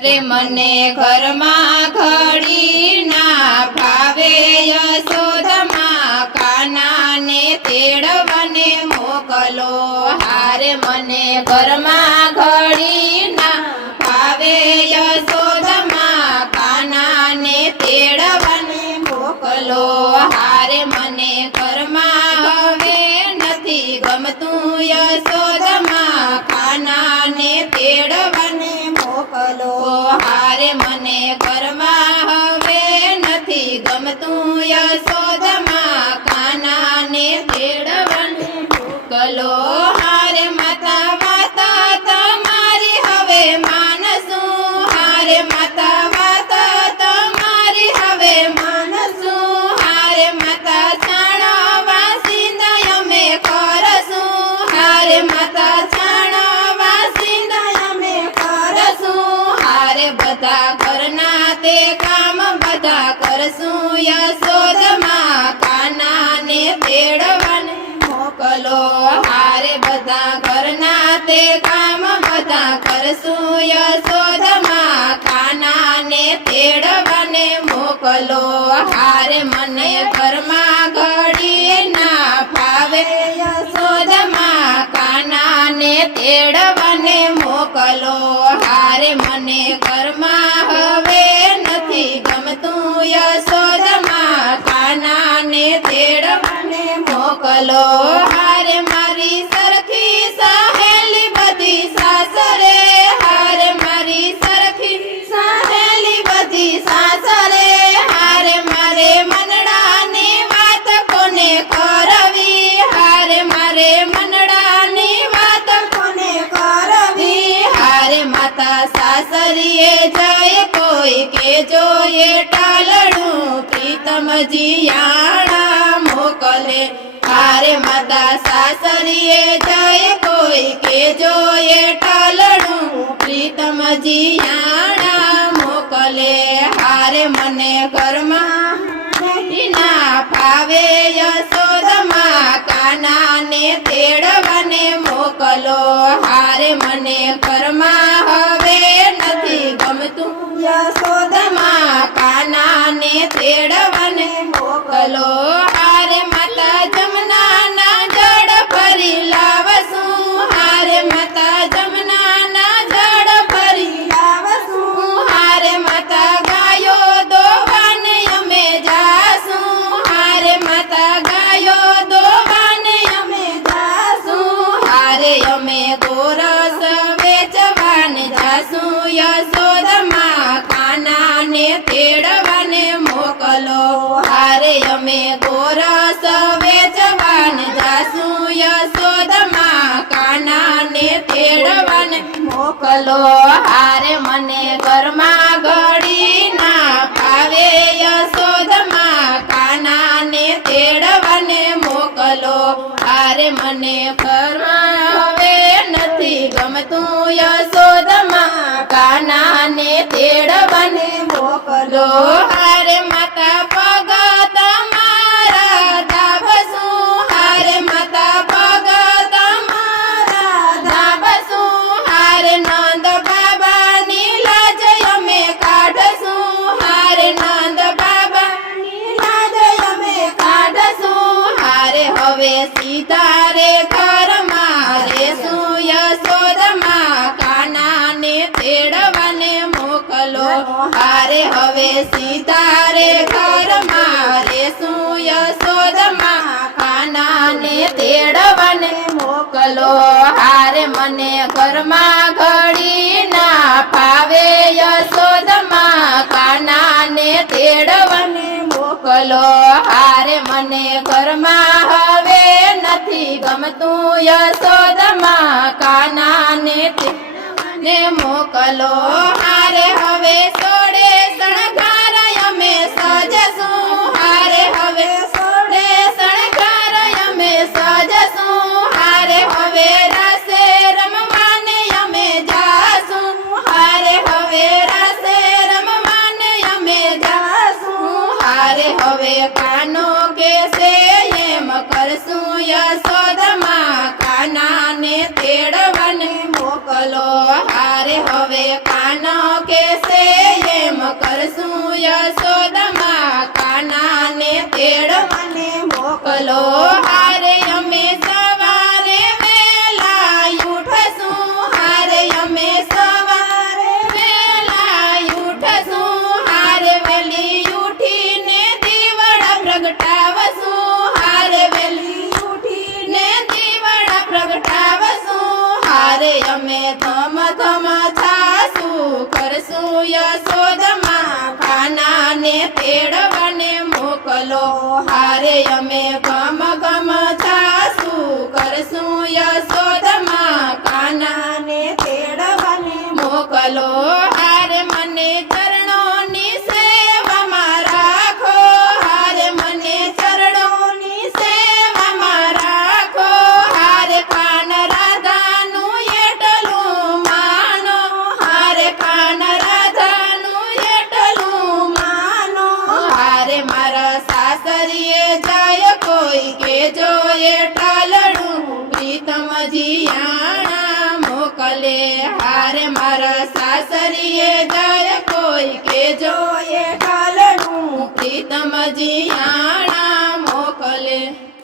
અરે મને ઘરમાં ઘડી ના ફાવે યશોદમાં કાનાને તેડવાને મોકલો હારે મને ઘરમાં ઘડી ના ફાવે યશોદમાં કાનાને તેડવાને મોકલો હારે મને ઘરમાં હવે નથી ગમતું યશોદમાં કાનાને તેડવાને મોકલો હારે મને ઘરમાં હવે નથી ગમતું યશોદમાં કાનાને તેડવાને મોકલો હારે માતા વાતા તમારી હવે માનસું હારે માતા વાતા તમારી હવે માનસું હારે માતા છાણવા સિંધાય અમે કરશું હારે માતા છાણવા સિંધાય અમે કરશું હારે બધા ઘરના તે કામ બધા કરશું યશોદમાં કાનાને તેડવાને મોકલો હારે બધા ઘરના તે કામ બધા કરશું યશોદમાં કાનાને તેડવાને મોકલો હારે મને ઘરમાં ઘડી ના ફાવે યશોદમાં કાનાને તેડવાને મોકલો હારે મને ઘરમાં હવે નથી ગમતું યશોદમાં કાનાને તેડવાને મોકલો હારે મારી સરખી સહેલી બધી સાસરે હારે મારી સરખી સહેલી બધી સાસરે હારે મારે મનડાની વાત કોને કરવી હારે મારે મનડાની વાત કોને કરવી હારે માતા સાસરીએ જાય કોઈ કે જોઈએ ટાલડું પ્રીતમજી યાણા મોકલે હારે માતા સાસરીએ જાય કોઈ કે જોઈએ ટાલડું પ્રીતમજી યાણા મોકલે હારે મને ઘરમાં ના ફાવે યશોદમાં કાનાને તેડવાને મોકલો હારે મને ઘરમાં હવે નથી ગમતું યશોદમાં કાનાને તેડવાને મોકલો હારે માતા જમનાના જળ ભરી લાવશું હારે માતા જમનાના જળ ભરી લાવશું હારે માતા ગાયો દોવાને અમે જાશું હારે માતા ગાયો દોવાને અમે જાશું હારે અમે ગોરસ વેચવાને જાશું યશોદમાં કાનાને તેડવાને મોકલો હારે અમે ગોરસ વેચવાને જાશું યશોદમાં કાનાને તેડવાને મોકલો હારે મને ઘરમાં ઘડી ના ફાવે યશોદમાં કાનાને તેડવાને મોકલો હારે મને ઘરમાં હવે નથી ગમતું યશોદમાં કાનાને તેડવાને મોકલો હારે માતા પગ તમારા દાબશું હારે માતા પગ તમારા દાબશું હારે નંદ બાબાની લાજ અમે કાઢશું હારે નંદ બાબાની લાજ અમે કાઢશું હારે હવે સીધા રે ઘરમાં રેશું યશોદમાં કાનાને તેડવાને મોકલો હારે હવે સીધા રે ઘરમાં રેશું યશોદમાં કાનાને તેડવાને મોકલો હારે મને ઘરમાં ઘડી ના ફાવે યશોદમાં કાનાને તેડવાને મોકલો હારે મને ઘરમાં હવે નથી ગમતું યશોદમાં કાનાને તેડવાને મોકલો હારે હવે સોડે શણગાર અમે સજશું હારે હવે સોડે શણગાર અમે સજશું હારે હવે રાસે રમવાને અમે જાશું હારે હવે રાસે રમવાને અમે જાશું હારે હવે કાનો કેસે એમ કરશું યશોદમાં કાનાને તેડવાને મોકલો હારે હવે કાના સાસરીએ જાય કોઈ કેજો એ ટાલડું પ્રીતમ જીયાણા મોકલે હારે મારા સાસરીએ જાય કોઈ કેજો એ ટાલડું પ્રીતમ જીયાણા